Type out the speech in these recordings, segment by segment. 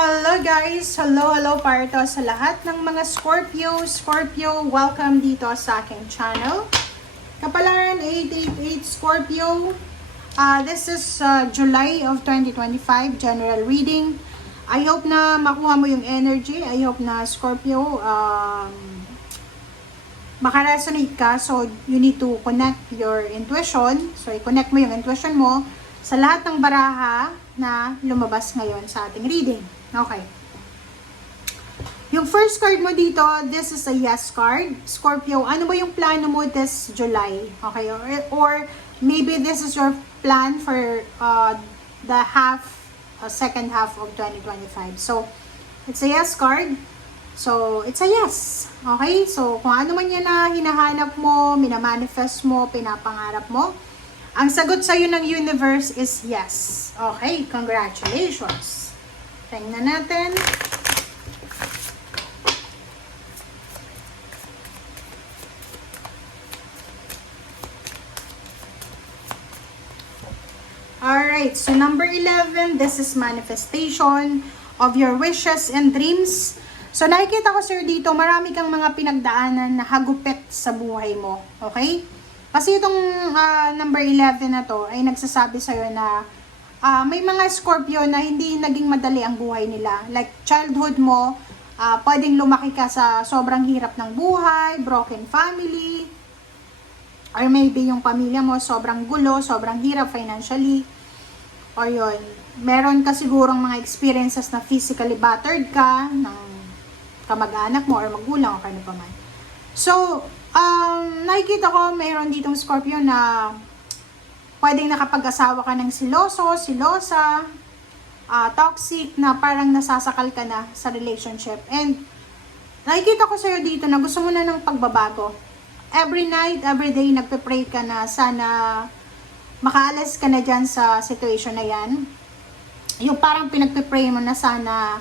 Hello guys! Hello para to sa lahat ng mga Scorpio, welcome dito sa aking channel. Kapalaran 888 Scorpio. This is July of 2025 general reading. I hope na makuha mo yung energy. I hope na Scorpio makaresonate ka. So you need to connect your intuition. So i-connect mo yung intuition mo sa lahat ng baraha na lumabas ngayon sa ating reading. Okay. Yung first card mo dito, this is a yes card. Scorpio, ano ba yung plano mo this July? Okay, or maybe this is your plan for the second half of 2025. So, it's a yes card. So, it's a yes. Okay? So, kung ano man yan na hinahanap mo, minamanifest mo, pinapangarap mo, ang sagot sa'yo ng universe is yes. Okay, congratulations. Tingnan natin. Alright, so number 11, this is manifestation of your wishes and dreams. So nakikita ko sir dito, marami kang mga pinagdaanan na hagupit sa buhay mo. Okay? Kasi itong number 11 na to ay nagsasabi sa'yo na may mga Scorpio na hindi naging madali ang buhay nila. Like childhood mo, pwedeng lumaki ka sa sobrang hirap ng buhay, broken family, or maybe yung pamilya mo sobrang gulo, sobrang hirap financially. O yun, meron ka sigurong mga experiences na physically battered ka ng kamag-anak mo or magulang o kano pa man. So, nakikita ko mayroon ditong Scorpio na pwedeng nakapag-asawa ka ng siloso, silosa, toxic, na parang nasasakal ka na sa relationship. And nakikita ko sa'yo dito na gusto mo na ng pagbabago. Every night, every day, nagpe-pray ka na sana makaalis ka na dyan sa situation na yan. Yung parang pinagpe-pray mo na sana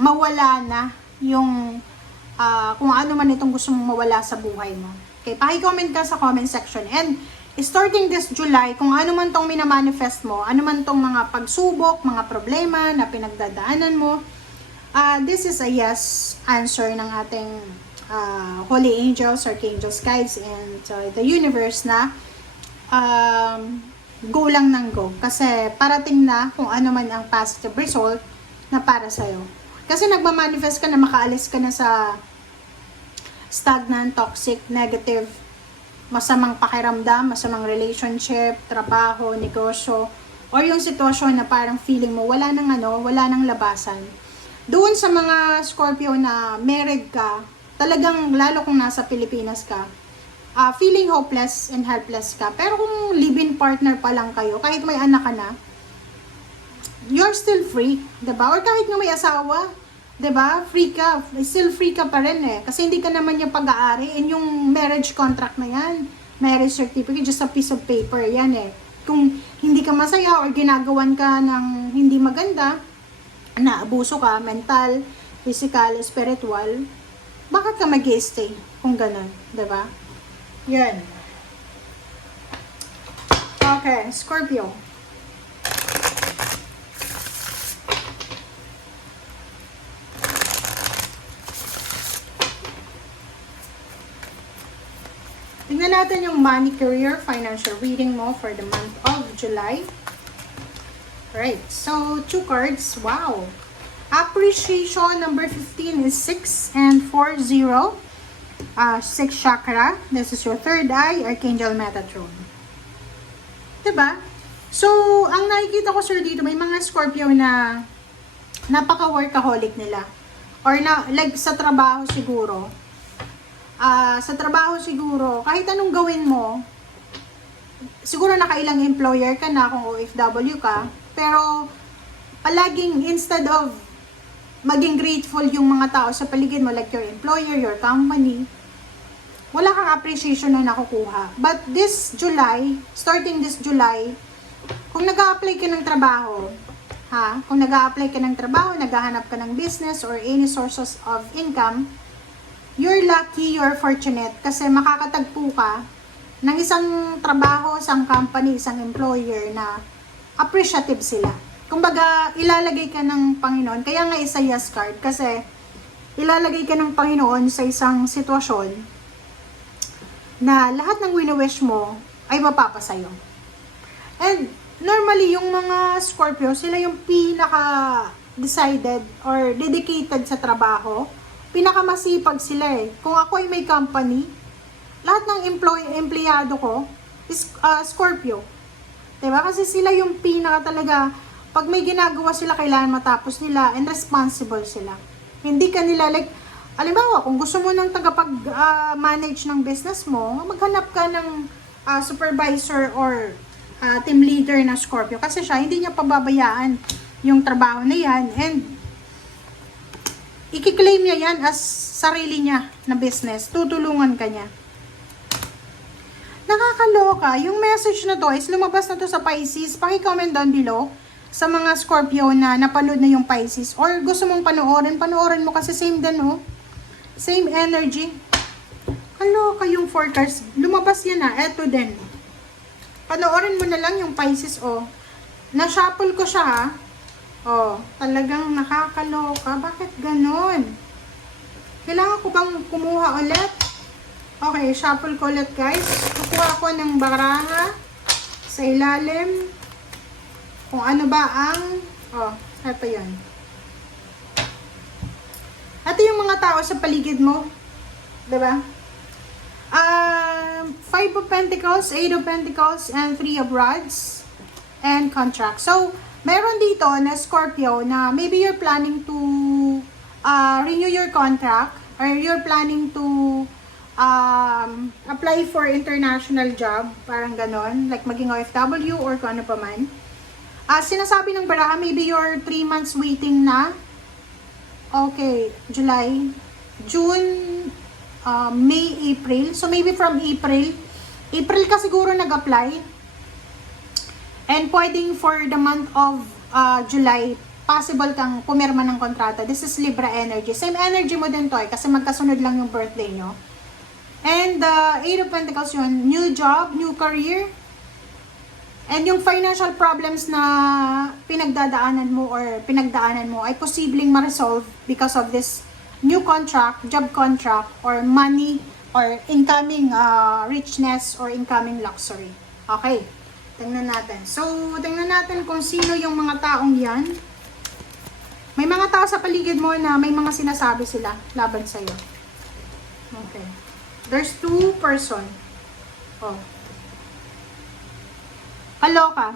mawala na yung kung ano man itong gusto mong mawala sa buhay mo. Okay, paki-comment ka sa comment section. And starting this July, kung ano man tong minamanifest mo, ano man tong mga pagsubok, mga problema na pinagdadaanan mo, this is a yes answer ng ating holy angels, archangels, guides, and the universe na go lang ng go. Kasi parating na kung ano man ang positive result na para sa'yo. Kasi nagmamanifest ka na makaalis ka na sa stagnant, toxic, negative, masamang pakiramdam, masamang relationship, trabaho, negosyo, or yung sitwasyon na parang feeling mo wala nang labasan. Doon sa mga Scorpio na married ka, talagang lalo kung nasa Pilipinas ka, feeling hopeless and helpless ka. Pero kung live-in partner pa lang kayo, kahit may anak ka na, you're still free, 'di ba? Or kahit nga may asawa, 'di ba? Free ka, still free ka pa rin eh. Kasi hindi ka naman yung pag-aari, and yung marriage contract na yan, marriage certificate, just a piece of paper yan eh. Kung hindi ka masaya or ginagawan ka ng hindi maganda, na abuso ka, mental, physical, spiritual, bakit ka mag-stay kung ganun, 'di ba? Yan. Okay, Scorpio. Tingnan natin yung money, career, financial reading mo for the month of July. Alright, so 2 cards. Wow. Appreciation, number 15 is 6 and 40. 6 chakra. This is your third eye, Archangel Metatron. Diba? So, ang nakikita ko sir dito, may mga Scorpio na napaka-workaholic nila. Or na, like sa trabaho siguro, kahit anong gawin mo, siguro nakailang employer ka na kung OFW ka, pero palaging instead of maging grateful yung mga tao sa paligid mo, like your employer, your company, wala kang appreciation na nakukuha. But this July, starting this July, kung nag-a-apply ka ng trabaho, kung nag-a-apply ka ng trabaho, naghahanap ka ng business or any sources of income, you're lucky, you're fortunate kasi makakatagpo ka ng isang trabaho, isang company, isang employer na appreciative sila. kumbaga, ilalagay ka ng Panginoon. Kaya nga isa yes card. Kasi, ilalagay ka ng Panginoon sa isang sitwasyon na lahat ng wini-wish mo ay mapapasayo. And, normally, yung mga Scorpio, sila yung pinaka-decided or dedicated sa trabaho. Pinakamasipag sila eh. Kung ako ay may company, lahat ng empleyado ko is Scorpio. Diba? Kasi sila yung pinaka talaga, pag may ginagawa sila, kailangan matapos nila and responsible sila. Hindi ka nila like, alimbawa, kung gusto mo ng tagapag-manage ng business mo, maghanap ka ng supervisor or team leader na Scorpio. Kasi siya, hindi niya pababayaan yung trabaho na yan and i-claim niya yan as sarili niya na business. Tutulungan ka niya. Nakakaloka. Yung message na to is lumabas na to sa Pisces. Paki-comment down below sa mga Scorpio na napanood na yung Pisces. Or gusto mong panoorin mo kasi same din, oh. Same energy. Kaloka yung forecast. Lumabas yan, eto din. Panoorin mo na lang yung Pisces, oh. Na-shuffle ko siya, ha. Oh, talagang nakakaloka. Bakit ganon? Kailangan ko bang kumuha ulit? Okay, shuffle ko ulit, guys. Kukuha ko ng baraha sa ilalim. Kung ano ba ang... Oh, ito yan. Ito yung mga tao sa paligid mo. Diba? 5 of Pentacles, 8 of Pentacles, and 3 of Rods, and contract. So, meron dito na Scorpio na maybe you're planning to renew your contract or you're planning to apply for international job, parang ganon, like maging OFW or kung ano pa man. Sinasabi ng baraha, maybe you're 3 months waiting na. Okay, July, June, May, April. So maybe from April ka siguro nag-apply. And pwedeng for the month of July, possible kang pumirma ng kontrata. This is Libra energy. Same energy mo din to eh, kasi magkasunod lang yung birthday nyo. And 8 of Pentacles yun, new job, new career. And yung financial problems na pinagdaanan mo ay posibleng ma-resolve because of this new contract, job contract, or money, or incoming richness, or incoming luxury. Okay, tingnan natin. So, tingnan natin kung sino yung mga taong yan. May mga tao sa paligid mo na may mga sinasabi sila laban sa'yo. Okay. There's 2 person. Oh. Kaloka.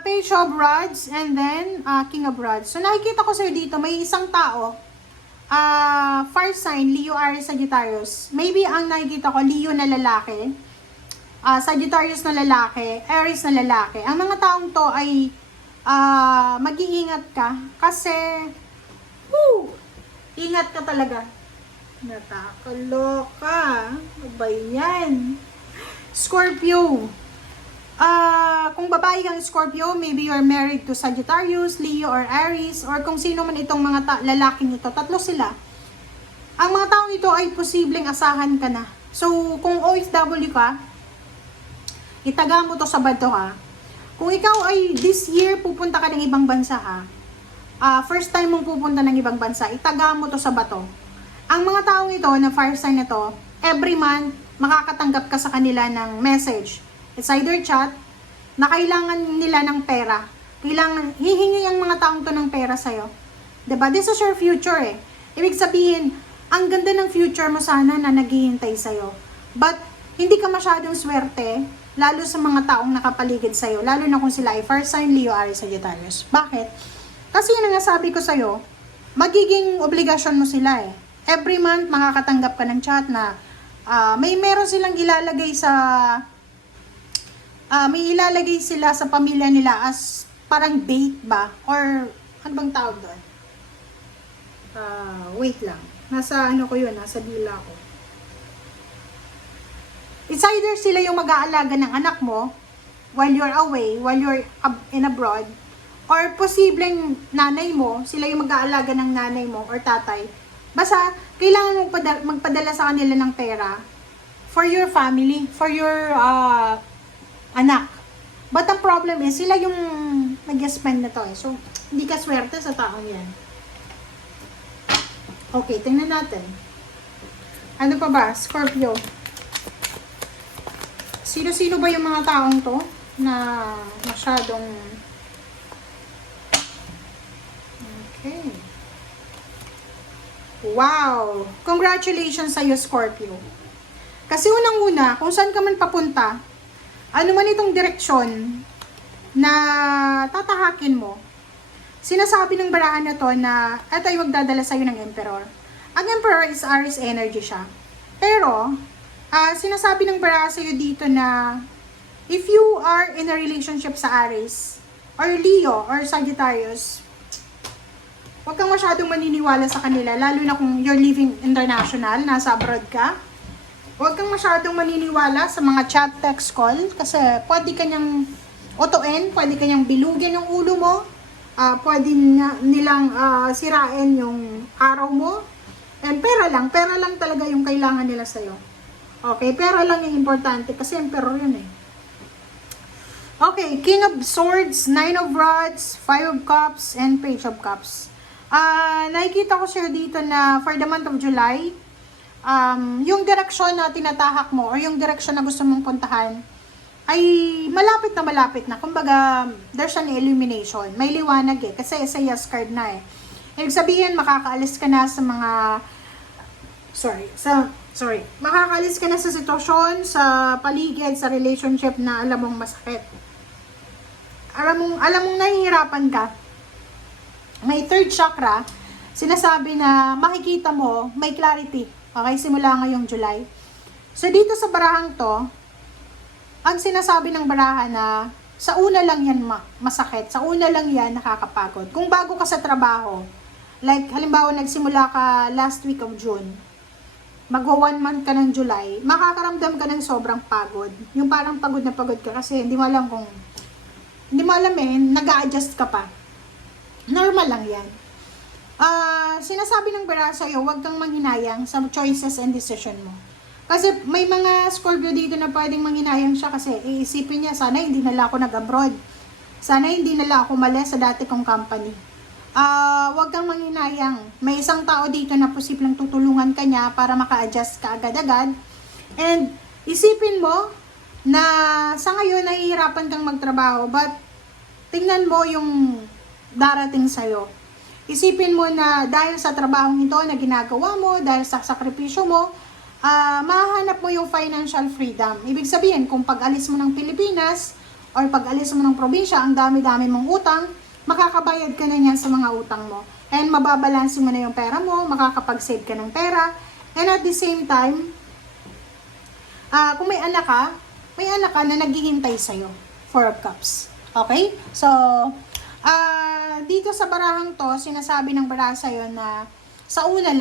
Page of Rods and then King of Rods. So, nakikita ko sa'yo dito, may isang tao, fire sign, Leo, Aries, Sagittarius. Maybe ang nakikita ko, Leo na lalaki, Sagittarius na lalaki, Aries na lalaki. Ang mga taong to ay mag-iingat ka kasi ingat ka talaga. Nakakaloka. Ano ba yan? Scorpio. Kung babae kang Scorpio, maybe you're married to Sagittarius, Leo, or Aries, or kung sino man itong mga lalaking ito, 3 sila. Ang mga taong ito ay posibleng asahan ka na. So, kung OFW ka, itaga mo to sa bato, ha. Kung ikaw ay this year pupunta ka ng ibang bansa, ha. First time mong pupunta ng ibang bansa, itaga mo to sa bato. Ang mga taong ito na fire sign na to, every month, makakatanggap ka sa kanila ng message. It's either chat, na kailangan nila ng pera. Kailangan, hihingi ang mga taong to ng pera sa'yo. Diba? This is your future eh. Ibig sabihin, ang ganda ng future mo sana na naghihintay sa'yo. But, hindi ka masyadong swerte, lalo sa mga taong nakapaligid sa'yo. Lalo na kung sila ay fire sign, Leo, Aries, Sagittarius. Bakit? Kasi yun ang nasabi ko sa'yo, magiging obligasyon mo sila eh. Every month, makakatanggap ka ng chat na meron silang ilalagay sa... may ilalagay sila sa pamilya nila as parang bait ba? Or, ano bang tawag doon? Wait lang. Nasa ano ko yun, nasa dila ko. It's either sila yung mag-aalaga ng anak mo while you're away, while you're in abroad, or posibleng nanay mo, sila yung mag-aalaga ng nanay mo or tatay. Basta, kailangan mong magpadala sa kanila ng pera for your family, for your anak. But ang problem is, sila yung nag-spend na to eh. So, hindi ka swerte sa taong yan. Okay, tingnan natin. Ano pa ba? Scorpio. Sino-sino ba yung mga taong to na masyadong... Okay. Wow! Congratulations sa'yo, Scorpio. Kasi unang-una, kung saan ka man papunta, ano man itong direksyon na tatahakin mo, sinasabi ng barahan na to na ito ay magdadala sa'yo ng Emperor. Ang Emperor is Aries energy siya. Pero, sinasabi ng barahan sa'yo dito na if you are in a relationship sa Aries, or Leo, or Sagittarius, huwag kang masyadong maniniwala sa kanila, lalo na kung you're living international, nasa abroad ka. Huwag kang masyadong maniniwala sa mga chat, text, call, kasi pwede kanyang otoin, pwede kanyang bilugin yung ulo mo, pwede nilang sirain yung araw mo, and pera lang talaga yung kailangan nila sa'yo. Okay, pera lang yung importante, kasi emperor yun eh. Okay, King of Swords, Nine of Rods, Five of Cups, and Page of Cups. Nakikita ko sir dito na for the month of July, yung direksyon na tinatahak mo or yung direksyon na gusto mong puntahan ay malapit na. Kumbaga, there's an illumination. May liwanag eh. Kasi sa yes card na eh. Ibig sabihin, makakaalis ka na sa mga... Makakaalis ka na sa sitwasyon, sa paligid, sa relationship na alam mong masakit. Alam mong nahihirapan ka. May third chakra, sinasabi na makikita mo, may clarity. Okay, simula ngayong July. So, dito sa barahang to, ang sinasabi ng barahan na sa una lang yan masakit, sa una lang yan nakakapagod. Kung bago ka sa trabaho, like halimbawa nagsimula ka last week of June, magwa 1 month ka ng July, makakaramdam ka ng sobrang pagod. Yung parang pagod na pagod ka kasi hindi mo alam nag-a-adjust ka pa. Normal lang yan. Sinasabi ng barahan sa'yo, huwag kang manghinayang sa choices and decision mo. Kasi may mga Scorpio dito na pwedeng manghinayang siya kasi iisipin niya, sana hindi nala ako nag-abroad. Sana hindi nala ako malis sa dati kong company. Huwag kang manghinayang. May isang tao dito na posibleng tutulungan ka niya para maka-adjust ka agad-agad. And isipin mo na sa ngayon nahihirapan kang magtrabaho, but tingnan mo yung darating sa'yo. Isipin mo na dahil sa trabahong ito na ginagawa mo, dahil sa sakripisyo mo, mahanap mo yung financial freedom. Ibig sabihin, kung pag-alis mo ng Pilipinas or pag-alis mo ng probinsya, ang dami-dami mong utang, makakabayad ka na yan sa mga utang mo. And mababalansin mo na yung pera mo, makakapag-save ka ng pera. And at the same time, kung may anak ka na naghihintay sa'yo. 4 of Cups. Okay? So, dito sa barahang to, sinasabi ng baraha sa'yo na sa una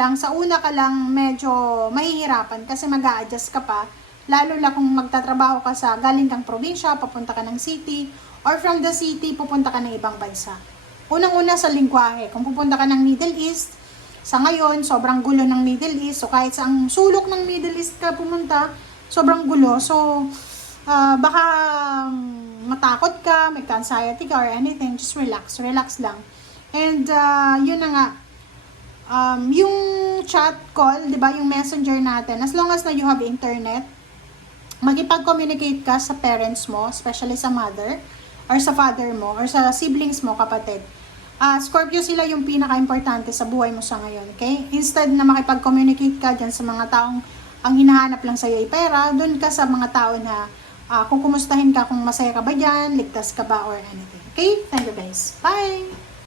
ka lang medyo mahihirapan kasi mag-a-adjust ka pa, lalo na kung magtatrabaho ka sa galing kang probinsya, papunta ka ng city, or from the city, pupunta ka ng ibang bansa. Unang-una sa lingwahe, kung pupunta ka ng Middle East, sa ngayon, sobrang gulo ng Middle East, so kahit sa ang sulok ng Middle East ka pumunta, sobrang gulo, so baka matakot ka, may anxiety ka or anything, just relax lang. And yun na nga, yung chat call, di ba, yung messenger natin, as long as na you have internet, makipag-communicate ka sa parents mo, especially sa mother, or sa father mo, or sa siblings mo, kapatid. Scorpio, sila yung pinaka-importante sa buhay mo sa ngayon, okay? Instead na makipag-communicate ka dyan sa mga taong ang hinahanap lang sa'yo ay pera, dun ka sa mga tao na kung kumustahin ka, kung masaya ka ba dyan, ligtas ka ba, or anything. Okay? Thank you guys. Bye!